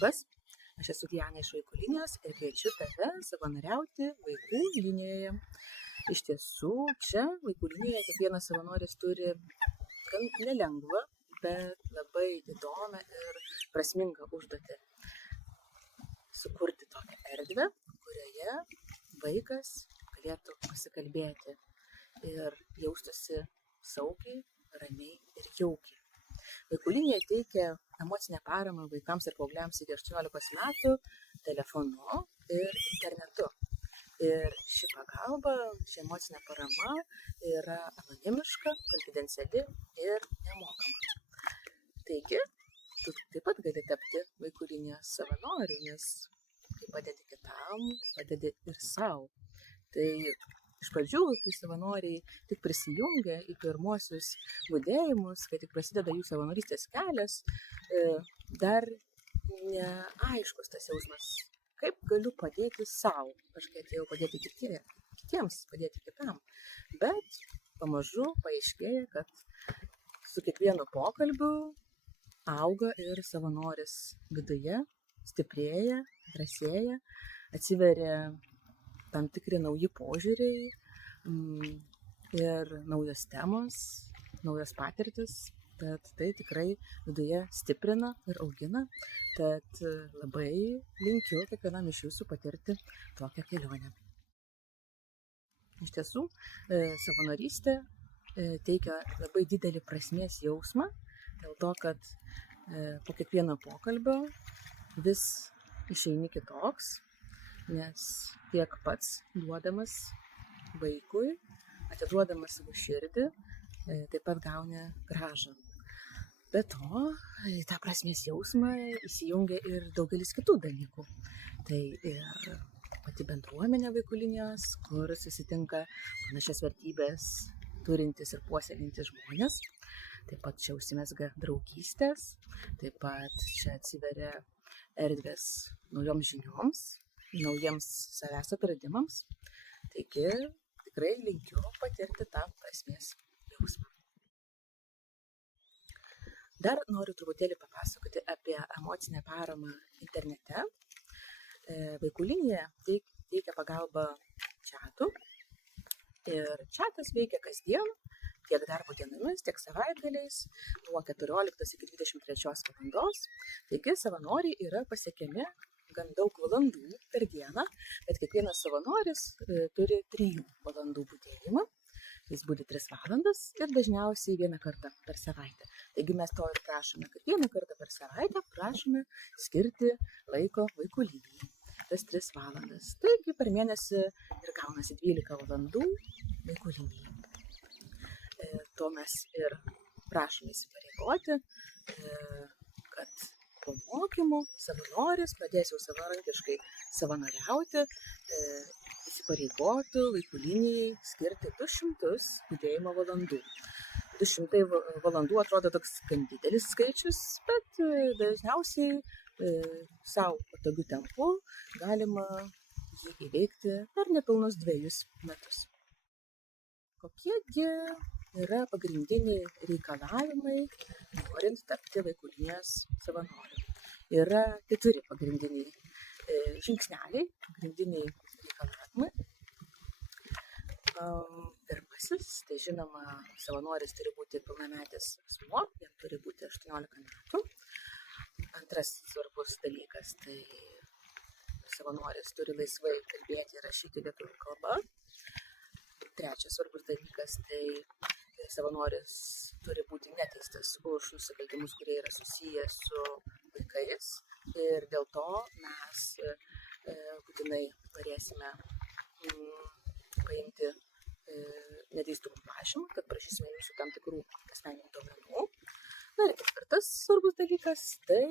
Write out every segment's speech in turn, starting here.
labas, aš esu Diana iš Vaikų linijos ir kviečiu tave savanoriauti Vaikų linijoje. Iš tiesų, čia Vaikų linijoje kiekvienas savanoris turi gan nelengvą, bet labai įdomią ir prasmingą užduotį. Sukurti tokią erdvę, kurioje vaikas galėtų pasikalbėti ir jaustųsi saugiai, ramiai ir jaukiai. Vaikų linija teikia emocinę paramą vaikams ir paaugliams iki 18 metų telefonu ir internetu. Ir ši pagalba, ši emocinė parama yra anonimiška, konfidenciali ir nemokama. Taigi, tu taip pat gali tapti Vaikų linijos savanoriu, nes kai padedi kitam, padedi ir sau. Tai iš pradžių, kai savanoriai tik prisijungia į pirmuosius budėjimus, kai tik prasideda jų savanorystės kelias, dar neaiškus tas jausmas, kaip galiu padėti sau. Aš atėjau padėti kitiems, padėti kitam. Bet pamažu paaiškėja, kad su kiekvienu pokalbiu auga ir savanoris viduje, stiprėja, drąsėja, atsiveria tam tikri nauji požiūriai ir naujos temos, naujos patirtis, tad tai tikrai viduje stiprina ir augina, tad labai linkiu kiekvienam iš jūsų patirti tokią kelionę. Iš tiesų, savanorystė teikia labai didelį prasmės jausmą, dėl to, kad po kiekvieno pokalbio vis išeini kitoks, nes tiek pats duodamas vaikui, atiduodamas savo širdį, taip pat gauni grąžą. Be to, į tą prasmės jausmą įsijungia ir daugelis kitų dalykų. Tai ir pati bendruomenė Vaikų linijos, kur susitinka panašias vertybės turintys ir puoselintys žmonės. Taip pat čia užsimezga draugystės, taip pat čia atsiveria erdvės naujoms žinioms, naujiems savęs atradimams. Taigi, tikrai linkiu patirti tą prasmės jausmą. Dar noriu truputėlį papasakoti apie emocinę paramą internete. Vaikų linija teikia pagalbą čatų ir čatas veikia kasdien, tiek darbo dienomis, tiek savaitgaliais, nuo 14 iki 23 valandos. Taigi, savanoriai yra pasiekiami gan daug valandų per dieną, bet kiekvienas savanoris turi 3 valandų budėjimą. Jis budi 3 valandas ir dažniausiai 1 kartą per savaitę. Taigi mes to ir prašome, kad 1 kartą per savaitę prašome skirti laiko Vaikų linijai. Tas 3 valandas. Taigi per mėnesį ir gaunasi 12 valandų Vaikų linijai. To mes ir prašome įsipareigoti, kad po mokymų savanoris pradės jau savarankiškai savanoriauti, įsipareigotų Vaikų linijai skirti 200 budėjimo valandų. 200 valandų atrodo toks gan didelis skaičius, bet dažniausiai savo patogiu tempu galima jį įveikti per nepilnus 2 metus. Kokiegi yra pagrindiniai reikalavimai, norint tapti Vaikų linijos savanoriu? Yra 4 pagrindiniai žingsneliai, pagrindiniai reikalavimai. Pirmasis, tai žinoma, savanoris turi būti pilnametis asmuo, jam turi būti 18 metų. Antras svarbus dalykas, tai savanoris turi laisvai kalbėti ir rašyti lietuvių kalba. Trečias svarbus dalykas, tai savanoris turi būti neteistas už nusikaltimus, kurie yra susiję su vaikais. Ir dėl to mes būtinai norėsime paimti neteistumo prašymą, kad prašysime jūsų tam tikrų asmeninių duomenų. Na ir 4 svarbus dalykas, tai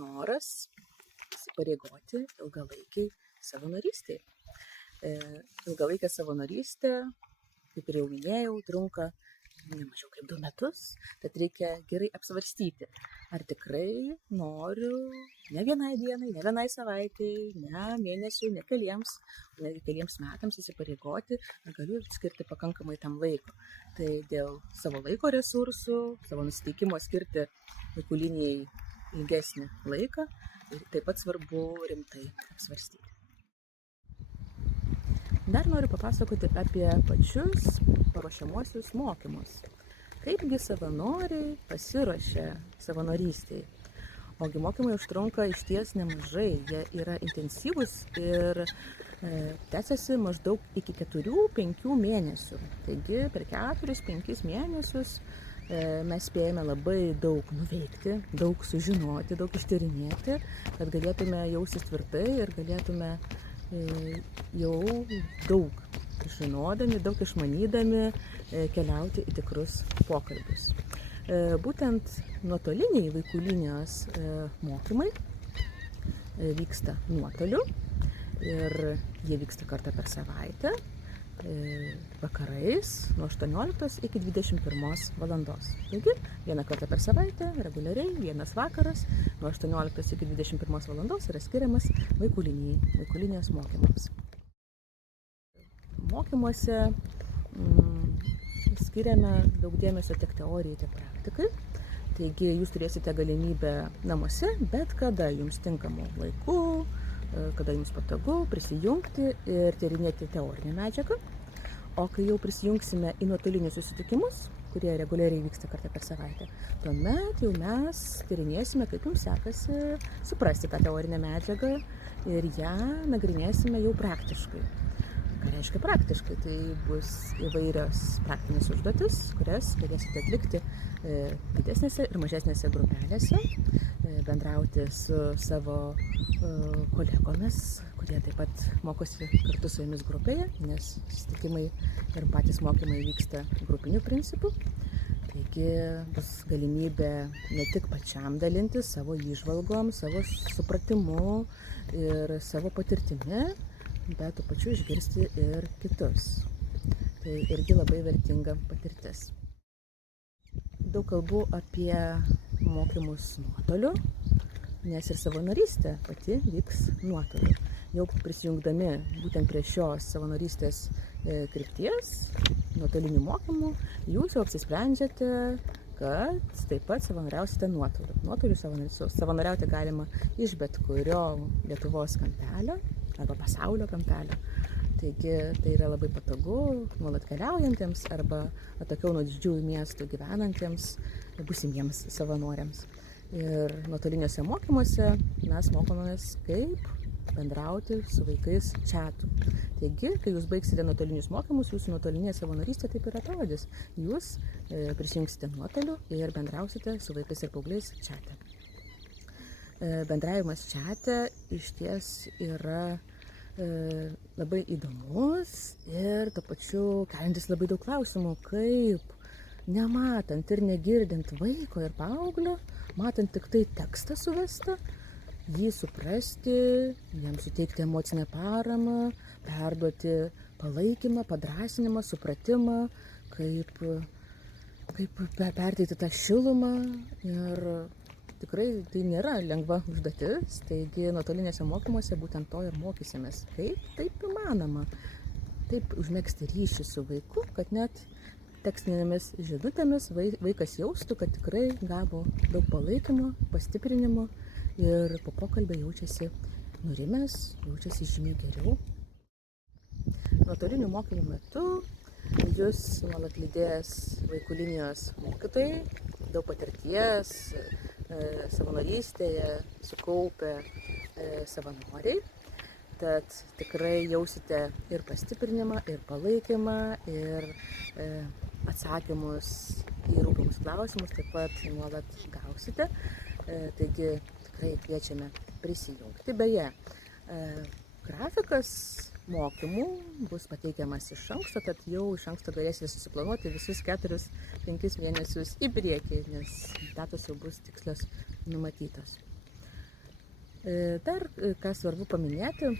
noras įsipareigoti ilgalaikiai savanorystei. Ilgalaikė savanorystė, kaip ir jau minėjau, trunka ne mažiau kaip 2 metus, tad reikia gerai apsvarstyti, ar tikrai noriu ne vienai dienai, ne vienai savaitei, ne mėnesiui, ne keliems metams įsipareigoti, ar galiu skirti pakankamai tam laiko. Tai dėl savo laiko resursų, savo nusiteikimo skirti Vaikų linijai ilgesnį laiką ir taip pat svarbu rimtai apsvarstyti. Dar noriu papasakoti apie pačius paruošiamuosius mokymus. Kaipgi savanoriai pasiruošia savanorystėje. Ogi mokymai užtrunka išties nemažai, jie yra intensyvūs ir tęsiasi maždaug iki 4-5 mėnesių. Taigi per 4-5 mėnesius mes spėjame labai daug nuveikti, daug sužinoti, daug ištyrinėti, kad galėtume jaustis tvirtai ir galėtume jau daug žinodami, daug išmanydami keliauti į tikrus pokalbius. Būtent nuotoliniai vaikų linijos mokymai vyksta nuotoliu ir jie vyksta kartą per savaitę vakarais nuo 18 iki 21 valandos. Taigi, vieną kartą per savaitę, reguliariai, vienas vakaras nuo 18 iki 21 valandos yra skiriamas vaikų linijos mokymams. Mokymuose skiriame daug dėmesio tiek teorijai, tiek praktikai. Taigi, jūs turėsite galimybę namuose, bet kada jums tinkamu laiku, kada jums patogu prisijungti ir tyrinėti teorinę medžiagą. O kai jau prisijungsime į nuotolinius susitikimus, kurie reguliariai vyksta kartą per savaitę, tuomet jau mes tyrinėsime, kaip jums sekasi suprasti tą teorinę medžiagą ir ją nagrinėsime jau praktiškai. Ką reiškia praktiškai? Tai bus įvairios praktinės užduotis, kurias galėsite atlikti didesnėse ir mažesnėse grupelėse, bendrauti su savo kolegomis, kurie taip pat mokosi kartu su jumis grupėje, nes susitikimai ir patys mokymai vyksta grupiniu principu. Taigi bus galimybė ne tik pačiam dalintis savo įžvalgom, savo supratimu ir savo patirtimi, bet tuo pačiu išgirsti ir kitus. Tai irgi labai vertinga patirtis. Daug kalbu apie mokymus nuotoliu, nes ir savanorystė pati vyks nuotoliu. Jau prisijungdami būtent prie šios savanorystės krypties, nuotolinių mokymų, jūs jau apsisprendžiate, kad taip pat savanoriausite nuotoliu. Nuotoliu savanoriauti galima iš bet kurio Lietuvos kampelio arba pasaulio kampelio. Taigi tai yra labai patogu nuolat keliaujantiems arba atokiau nuo didžiųjų miestų gyvenantiems būsimiems savanoriams. Ir nuotoliniuose mokymuose mes mokomės, kaip bendrauti su vaikais chatu. Taigi, kai jūs baigsite nuotolinius mokymus, jūsų nuotolinė savanorystė taip ir atrodys. Jūs prisijungsite nuotoliu ir bendrausite su vaikais ir paaugliais chate. Bendravimas chate išties yra labai įdomus ir tuo pačiu keliantis labai daug klausimų, kaip nematant ir negirdint vaiko ir paauglio, matant tik tai tekstą suvestą, jį suprasti, jam suteikti emocinę paramą, perduoti palaikymą, padrąsinimą, supratimą, kaip perteikti tą šilumą. Ir tikrai tai nėra lengva užduotis, taigi nuotolinėse mokymuose būtent to ir mokysimės. Kaip taip įmanoma, taip užmegzti ryšį su vaiku, kad net tekstinėmis žinutėmis vaikas jaustų, kad tikrai gavo daug palaikymo, pastiprinimo ir po pokalbio jaučiasi nurimęs, jaučiasi žymiai geriau. Nuotolinių mokymų metu jūs nuolat lydės vaikų linijos mokytojai, daug patirties savanorystėje sukaupę savanoriai. Tad tikrai jausite ir pastiprinimą, ir palaikymą, ir atsakymus į rūpimus klausimus taip pat nuolat gausite. Taigi tikrai kviečiame prisijungti. Beje, grafikas mokymų bus pateikiamas iš anksto, tad jau iš anksto galėsite susiplanuoti visus 4-5 mėnesius į priekį, nes datos jau bus tikslios numatytos. Dar ką svarbu paminėti,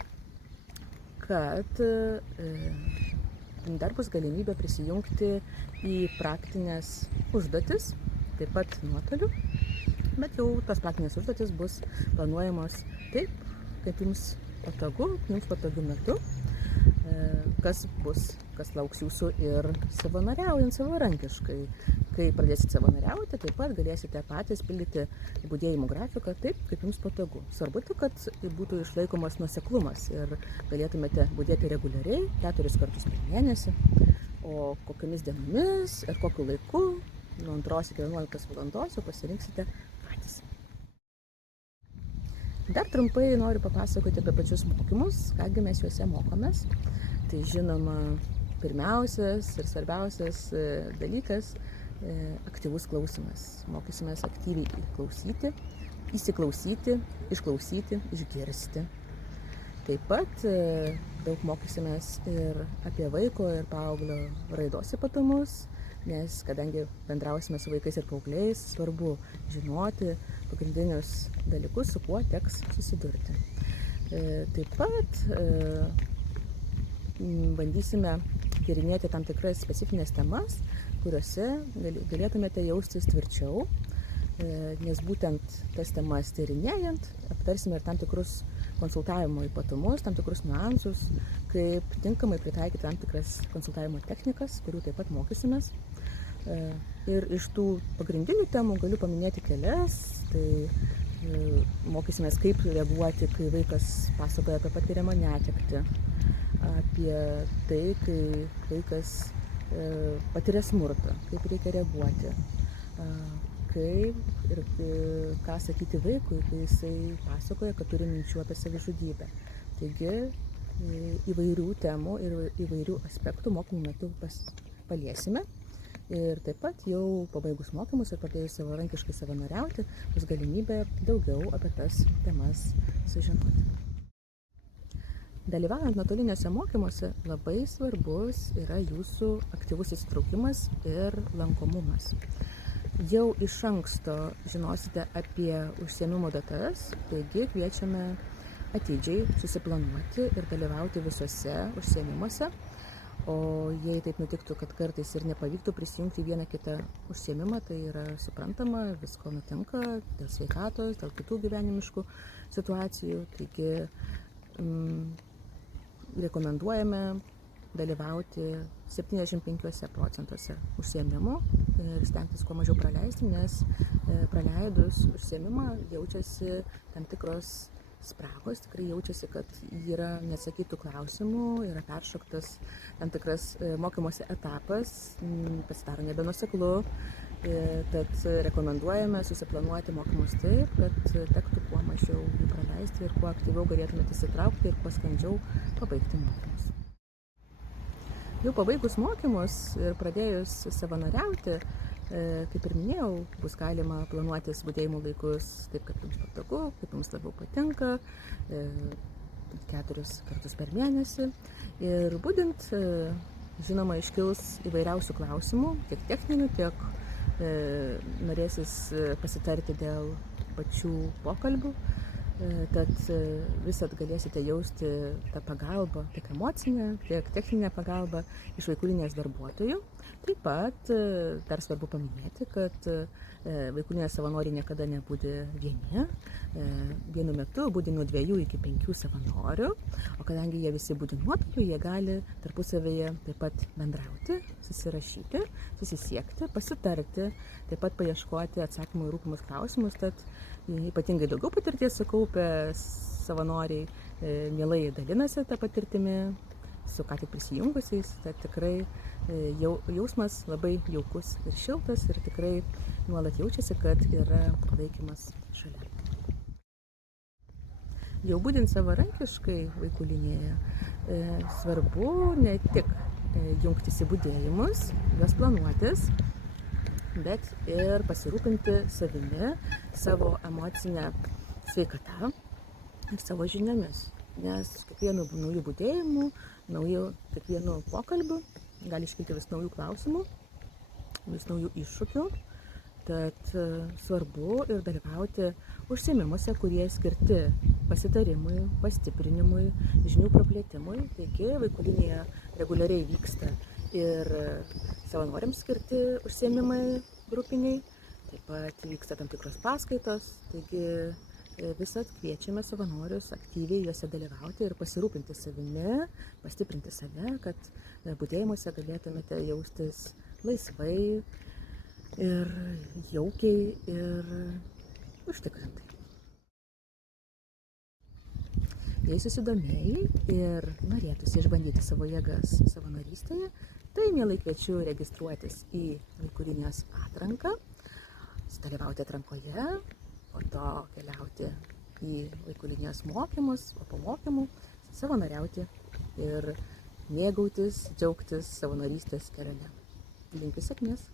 kad dar bus galimybė prisijungti į praktinės užduotis, taip pat nuotoliu, bet jau tos praktinės užduotis bus planuojamos taip, kaip jums patogiu metu, kas bus kas lauks jūsų ir savanoriaujant savarankiškai. Kai pradėsite savanoriauti, taip pat galėsite patys pildyti budėjimų grafiką taip, kaip jums patogu. Svarbu tik, kad būtų išlaikomas nuoseklumas ir galėtumėte budėti reguliariai 4 kartus per mėnesį, o kokiamis dienomis ir kokiu laiku nuo 2 iki 11 valandos jau pasirinksite patys. Dar trumpai noriu papasakoti apie pačius mokymus, kągi mes juose mokomės. Tai žinoma, pirmiausias ir svarbiausias dalykas – aktyvus klausimas. Mokysimės aktyviai klausyti, įsiklausyti, išklausyti, išgirsti. Taip pat daug mokysimės ir apie vaiko ir paauglio raidos ypatumus, nes kadangi bendrausime su vaikais ir paaugliais, svarbu žinoti pagrindinius dalykus, su kuo teks susidurti. Taip pat bandysime tyrinėti tam tikras specifines temas, kuriuose galėtumėte jaustis tvirčiau, nes būtent tas temas tyrinėjant aptarsime ir tam tikrus konsultavimo ypatumus, tam tikrus niuansus, kaip tinkamai pritaikyti tam tikras konsultavimo technikas, kurių taip pat mokysimės. Ir iš tų pagrindinių temų galiu paminėti kelias. Tai mokysimės, kaip reaguoti, kai vaikas pasakoja apie patiriamą netektį, apie tai, kai vaikas patiria smurtą, kaip reikia reaguoti, kaip ir ką sakyti vaikui, kai jisai pasakoja, kad turi minčių apie savižudybę. Taigi įvairių temų ir įvairių aspektų mokymų metu paliesime. Ir taip pat jau pabaigus mokymus ir pradėjus savarankiškai savanoriauti, bus galimybė daugiau apie tas temas sužinoti. Dalyvaujant nuotoliniuose mokymuose labai svarbus yra jūsų aktyvus įsitraukimas ir lankomumas. Jau iš anksto žinosite apie užsiėmimo datas, taigi kviečiame atidžiai susiplanuoti ir dalyvauti visuose užsiėmimuose. O jei taip nutiktų, kad kartais ir nepavyktų prisijungti vieną kitą užsiėmimą, tai yra suprantama, visko nutinka dėl sveikatos, dėl kitų gyvenimiškų situacijų. Taigi rekomenduojame dalyvauti 75% užsiėmimų ir stengtis kuo mažiau praleisti, nes praleidus užsiėmimą jaučiasi tam tikros spragos, tikrai jaučiasi, kad yra neatsakytų klausimų, yra peršoktas tam tikras mokymosi etapas, pasidaro nebenuoseklu, tad rekomenduojame susiplanuoti mokymus taip, kad tektų kuo mažiau jų praleisti ir kuo aktyviau galėtumėte įsitraukti ir kuo sklandžiau pabaigti mokymus. Jau pabaigus mokymus ir pradėjus savanoriauti, kaip ir minėjau, bus galima planuotis budėjimų laikus taip, kaip jums patogu, kaip jums labiau patinka, 4 kartus per mėnesį. Ir budint, žinoma, iškils įvairiausių klausimų, tiek techninių, tiek norėsis pasitarti dėl pačių pokalbių. Tad visad galėsite jausti tą pagalbą, tiek emocinę, tiek techninę pagalbą iš vaikų linijos darbuotojų. Taip pat dar svarbu paminėti, kad vaikų linijos savanoriai niekada nebūdi vieni. Vienu metu būdi nuo 2 iki 5 savanorių, o kadangi jie visi būdi nuotoliu, jie gali tarpusavėje taip pat bendrauti, susirašyti, susisiekti, pasitarti, taip pat paieškoti atsakymų į rūpimus klausimus. Tad ypatingai daugiau patirties sukaupę savanoriai mielai dalinasi tą patirtimi su ką tik prisijungusiais, tad tikrai jausmas labai jaukus ir šiltas ir tikrai nuolat jaučiasi, kad yra palaikymas šalia. Jau būdint savarankiškai vaikų linijoje, svarbu ne tik jungtis į budėjimus, juos planuotis, bet ir pasirūpinti savimi, savo emocinę sveikatą ir savo žiniomis. Nes kiekvienu naujų budėjimų, kiekvienu pokalbiu gali iškilti vis naujų klausimų, vis naujų iššūkių. Tad svarbu ir dalyvauti užsiėmimuose, kurie skirti pasitarimui, pastiprinimui, žinių praplėtimui. Taigi vaikų linija reguliariai vyksta ir savanoriams skirti užsiėmimai grupiniai, taip pat vyksta tam tikros paskaitos, taigi visad kviečiame savanorius aktyviai juose dalyvauti ir pasirūpinti savimi, pastiprinti save, kad budėjimuose galėtumėte jaustis laisvai ir jaukiai ir užtikrintai. Jei susidomėjai ir norėtųsi išbandyti savo jėgas savanorystėje, tai mielai kviečiu registruotis į vaikų linijos atranką, dalyvauti atrankoje, po to keliauti į vaikų linijos mokymus, o po mokymų savanoriauti ir mėgautis, džiaugtis savanorystės kelionė. Linkiu sėkmės.